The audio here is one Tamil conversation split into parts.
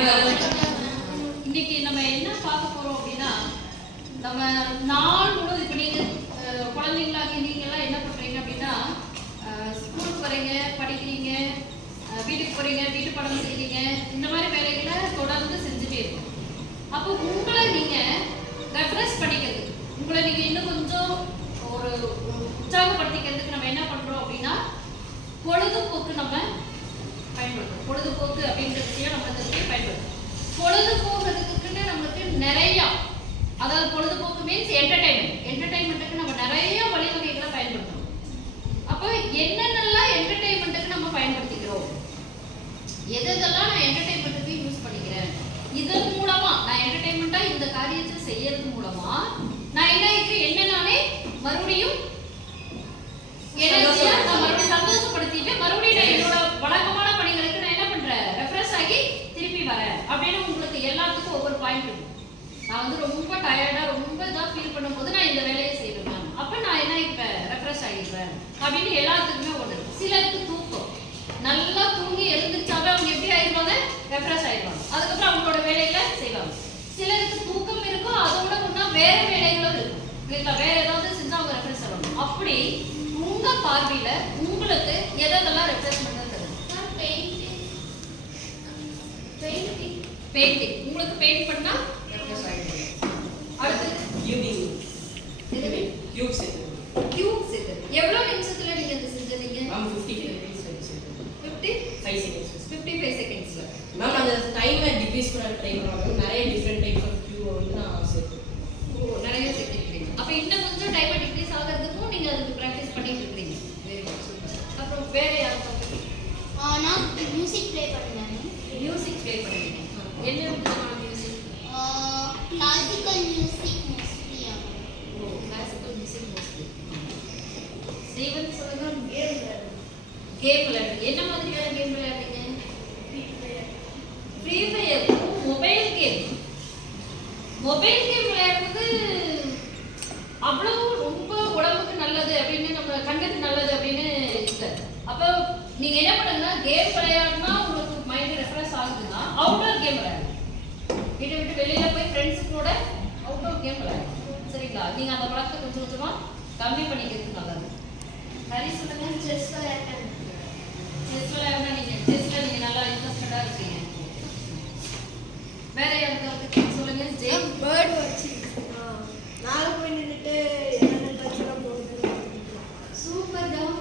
இன்னைக்கு நம்ம என்ன பார்க்க போறோம் அப்படின்னா, நம்ம நாள் முழுவதும் இப்போ நீங்க குழந்தைங்களாகி நீங்க எல்லாம் என்ன பண்றீங்க அப்படின்னா, ஸ்கூலுக்கு வரீங்க, படிக்கிறீங்க, வீட்டுக்கு போறீங்க, வீட்டு பாடம் செய்றீங்க, இந்த மாதிரி வேலைகளை தொடர்ந்து செஞ்சுட்டே இருக்கும். அப்போ உங்களை நீங்க ரெஃப்ரெஷ் பண்ணிக்கிறது, உங்களை நீங்க இன்னும் கொஞ்சம் ஒரு உற்சாகப்படுத்திக்கிறதுக்கு நம்ம என்ன பண்றோம் அப்படின்னா, பொழுதுபோக்கு நம்ம பயன்படுத்தும். பொழுதுபோக்கு அப்படின்ற விஷயம் நம்மளுக்கு பயன்படுத்தும். பொழுதுபோக்குறதுக்குன்னு நம்மளுக்கு நிறைய, அதாவது பொழுதுபோக்கு மீன்ஸ் என்டர்டைன்மெண்ட்டுக்கு நம்ம நிறைய வழிவகைகளை பயன்படுத்தணும். அப்போ என்னென்னலாம் என்டர்டைன்மெண்ட்டுக்கு நம்ம பயன்படுத்திக்கிறோம், எதெல்லாம் நான் என்டர்டைன்மெண்ட்டுக்கு யூஸ் பண்ணிக்கிறேன், இதன் மூலமா நான் என்டர்டைன்மெண்ட்டா இந்த காரியத்தை செய்யறது மூலமா நான் என்ன நானே மறுபடியும் எனர்ஜியா நான் மறுபடியும் சந்தோஷப்படுத்திட்டு மறுபடியும் என்னோட வழக்கமான பணிகளுக்கு நான் என்ன பண்றேன், ரெஃப்ரெஷ் ஆகி திருப்பி வரேன் அப்படின்னு உங்களுக்கு எல்லாத்துக்கும் ஒவ்வொரு பாயிண்ட் இருக்கும். நான் வந்து ரொம்ப டயர்டா ரொம்ப இதாக ஃபீல் பண்ணும்போது நான் இந்த வேலையை செய்வேன், அப்ப நான் என்ன இப்ப ரெஃப்ரெஷ் ஆகிடுவேன் அப்படின்னு எல்லாத்துக்குமே ஒன்று இருக்கும். சிலருக்கு தூக்கம், நல்லா தூங்கி எழுந்துச்சாவே அவங்க எப்படி ஆயிடுவாங்க, ரெஃப்ரெஷ் ஆயிடுவாங்க, அதுக்கப்புறம் அவங்களோட வேலைகளை செய்வாங்க. சிலருக்கு தூக்கம் இருக்கும், அதோட ஒன்றா வேற வேலைகளும் இருக்கும் இல்லைங்களா, வேற ஏதாவது செஞ்சா அவங்க ரெஃப்ரெஷ் ஆவாங்க. அப்படி உங்க பார்வையில உங்களுக்கு எதெல்லாம் ரெஃப்ரெஷ் பண்றது? பெயிண்டிங். உங்களுக்கு பெயிண்ட் பண்ணா ரெஃப்ரெஷ் ஆயிடுது. அடுத்து கியூப் செட். எவ்வளவு நிமிஷத்துல நீங்க இது செஞ்சீங்க? மேம் 55 செகண்ட்ஸ்ல. மேம் அந்த டைமை டிக்ரீஸ் பண்ண ட்ரை பண்ணுவாங்க. நிறைய டிஃபரண்ட் டைப்ஸ் ஆஃப் கியூ வந்து நான் சேர்த்தேன். நிறைய சேர்த்துக்கிறீங்க. அப்ப இன்னும் கொஞ்சம் டைமை டிக்ரீஸ் ஆகிறதுக்கும் நீங்க அதுக்கு பிராக்டிஸ் பண்ணிட்டு இருக்கீங்க. Very good, super. அப்புறம் வேற யாரும் நான் மியூசிக் ப்ளே பண்ணுவேன். மியூசிக் ப்ளே பண்ணுவீங்க. என்ன விதமான music? Classical music mostly. Classical music mostly. Steven சொல்லுங்க. கேம் விளையாடுறீங்க. என்ன மாதிரியான கேம் விளையாடுறீங்க? Free fire. Mobile game. Mobile game விளையாடுறது அவ்வளவு ரொம்ப உடம்புக்கு நல்லது அப்படின்னு, நம்ம கண்ணுக்கு நல்லது அப்படின்னு இல்லை. அப்போ நீங்க என்ன பண்ணுங்கன்னா, கேம் விளையாடுனா உங்களுக்கு மைண்ட் ரெஃப்ரெஷ் ஆகுதுன்னா அவுட்டோர் கேம் விளையாடுங்க. வீட்டை விட்டு வெளியில போய் ஃப்ரெண்ட்ஸு கூட அவுட்டோர் கேம் விளையாடுங்க. சரிங்களா? நீங்க அந்த பழக்கத்தை கொஞ்சம் கொஞ்சமா கம்மி பண்ணிக்கிறது நல்லது. ஹரி சொல்லுங்க. செஸ் விளையாடுறேன். செஸ் விளையாடுனா செஸ்ல நீங்க நல்லா இன்ட்ரெஸ்டடா இருக்கீங்க. வேற யாருக்காவது சொல்லுங்க. ஜெய். பேர்ட் வாட்சிங். நாளை போய் நின்னுட்டு என்னென்ன ட்ரெஸ்லாம் போகுது. சூப்பர் தான்.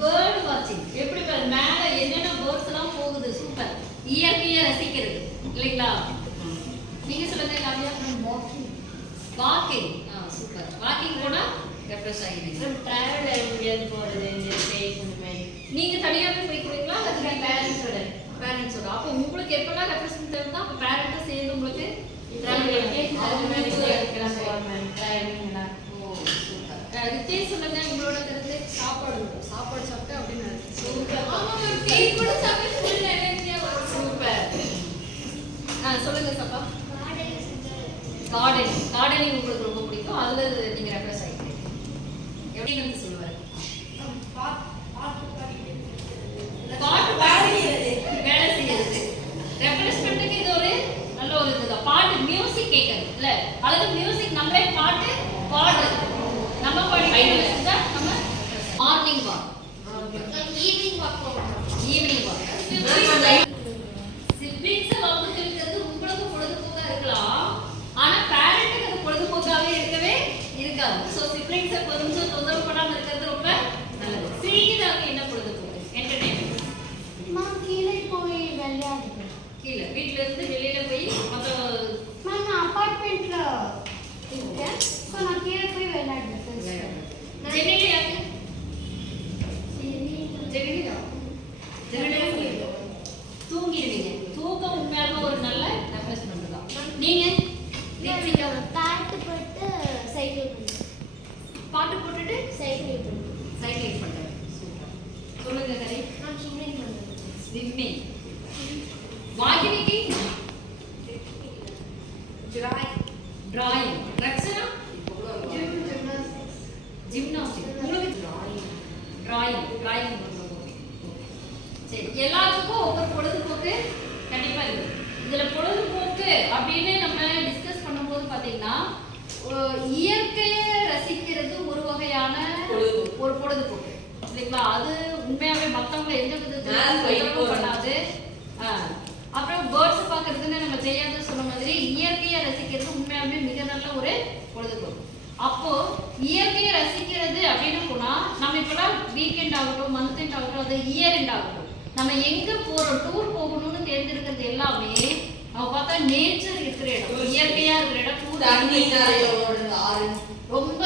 பேர்ட் வாட்சிங். எப்படி மேல என்னென்ன பேர்ட்ஸ் எல்லாம் போகுது, சூப்பர். இயற்கையை ரசிக்கிறது இல்லைங்களா? நீங்க சொல்லுங்க காவியா. வாக்கிங். சூப்பர். வாக்கிங் போனா ரெஃப்ரெஷ் ஆகிடுங்க. டிராவல் எங்கேயாவது போகிறது, இந்த நீங்க தனியாவே போய்க்கிறீங்களா அல்லது பேரண்ட்ஸோட? அப்போ உங்களுக்கு எப்பெல்லாம் ரெஃப்ரெஷ்மெண்ட் தேவைன்னா அப்போ பேரண்ட்டை சேர்ந்து உங்களுக்கு ரித்தேஷ் சொல்லுங்க உங்களோட கருத்து. சாப்பாடு சாப்பிட்டு அப்படின்னு டீ கூட சாப்பிட்டு ஃபுல் எனர்ஜியா வரும். சூப்பர். சொல்லுங்க சப்பா. கார்டனிங் உங்களுக்கு ரொம்ப பிடிக்கும், அதுல நீங்க ரெஃப்ரெஷ் ஆகிக்கிறீங்க. எப்படி வந்து சொல்லுவாரு? பாட்டு பாடுறது, வேலை செய்யறது, ரெஃப்ரெஷ்மெண்ட்டுக்கு இது ஒரு நல்ல ஒரு இதுதான். பாட்டு மியூசிக் கேட்கறது இல்ல, அல்லது மியூசிக் நம்மளே பாட்டு பாடுறது, நம்ம பாடி செஞ்சா நம்ம மார்னிங் வாக், ஈவினிங் வாக் போவோம். Evening walk. சிப்ளிங்ஸை வகுத்து இருக்கிறது உங்களுக்கு பொழுதுபோக்கா இருக்கலாம், ஆனா பேரண்ட்டுக்கு அது பொழுதுபோக்காவே இருக்கவே இருக்காது. ஸோ சிப்ளிங்ஸை கொஞ்சம் தொந்தரவு பண்ணாம இருக்கிறது ரொம்ப நல்லது. சிறியதாக என்ன பொழுதுபோக்கு என்டர்டைன்மெண்ட்? கீழே போய் விளையாடுவேன். கீழே வீட்ல இருந்து வெளியில போய் மற்ற நான் அபார்ட்மெண்ட்ல இருக்கேன். ஸோ நான் கீழே போய் விளையாடுவேன். ஜெனிலே யாரு? ஜெனிலே தூங்கிடுவீங்க. தூக்கம் உண்மையாலுமே ஒரு நல்ல ரெஃப்ரெஷ்மெண்ட் தான். நீங்க பாட்டு போட்டு சைக்கிள் பண்ணுவேன். பாட்டு போட்டுட்டு சைக்கிள் பண்ணுவேன். சைக்கிள் பண்றேன். சூப்பர். சொல்லுங்க கரை. நான் ஸ்விம்மிங் பண்ணுவேன். ஸ்விம்மிங். வாகினிக்கு டிராயிங். ரக்ஷனா ஜிம்னாஸ்டிக். உங்களுக்கு டிராயிங். சரி, எல்லாத்துக்கும் ஒவ்வொரு பொழுதுபோக்கு கண்டிப்பா இருக்கு. இதுல பொழுதுபோக்கு அப்படின்னு நம்ம டிஸ்கஸ் பண்ணும்போது பாத்தீங்கன்னா இயற்கையை ரசிக்கிறது ஒரு வகையான ஒரு பொழுதுபோக்கு இல்லைங்களா? அது உண்மையாவே மத்தவங்க எந்த விதத்திலும் பண்ணாது. அப்புறம் பேர்ட்ஸ் பாக்குறதுன்னு நம்ம செய்யாத சொன்ன மாதிரி இயற்கையை ரசிக்கிறது உண்மையாவே மிக நல்ல ஒரு பொழுதுபோக்கு. அப்போ இயற்கையை ரசிக்கிறது அப்படின்னு போனா நம்ம இப்பெல்லாம் வீக்கெண்ட் ஆகட்டும், மந்த் எண்ட் ஆகட்டும், அது இயர் எண்ட் ஆகட்டும், நம்ம எங்க போறோம், டூர் போகணும்னு தேர்ந்தெடுக்கிறது எல்லாமே நம்ம பார்த்தா நேச்சர் இருக்கிற இடம், இயற்கையா இருக்கிற இடம். ரொம்ப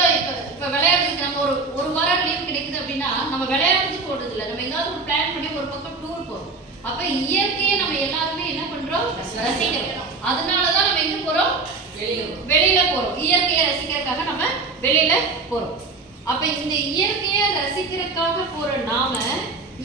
இப்ப விளையாடுறதுக்கு நம்ம ஒரு வாரம் லீவ் கிடைக்குது அப்படின்னா நம்ம விளையாடுறதுக்கு ஓடுறது இல்லை, நம்ம எங்காவது ஒரு பிளான் பண்ணி ஒரு பக்கம் டூர் போறோம். அப்ப இயற்கையை நம்ம எல்லாருமே என்ன பண்றோம், ரசிக்கிறோம். அதனாலதான் நம்ம எங்க போறோம், வெளியில போறோம். இயற்கையை ரசிக்கிறதுக்காக நம்ம வெளியில போறோம். அப்ப இந்த இயற்கையை ரசிக்கிறதுக்காக போற நாம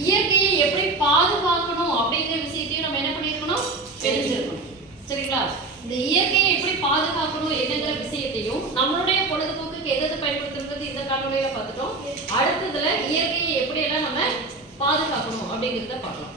இயற்கையை எப்படி பாதுகாக்கணும் அப்படிங்கிற விஷயத்தையும் நம்ம என்ன பண்ணிருக்கணும், தெரிஞ்சிருக்கணும். சரிங்களா? இந்த இயற்கையை எப்படி பாதுகாக்கணும் என்னங்கிற விஷயத்தையும் நம்மளுடைய பொழுதுபோக்குக்கு எது பயன்படுத்துறது இந்த காணொலியில பார்த்துட்டோம். அடுத்ததுல இயற்கையை எப்படி எல்லாம் நம்ம பாதுகாக்கணும் அப்படிங்கிறத பார்க்கலாம்.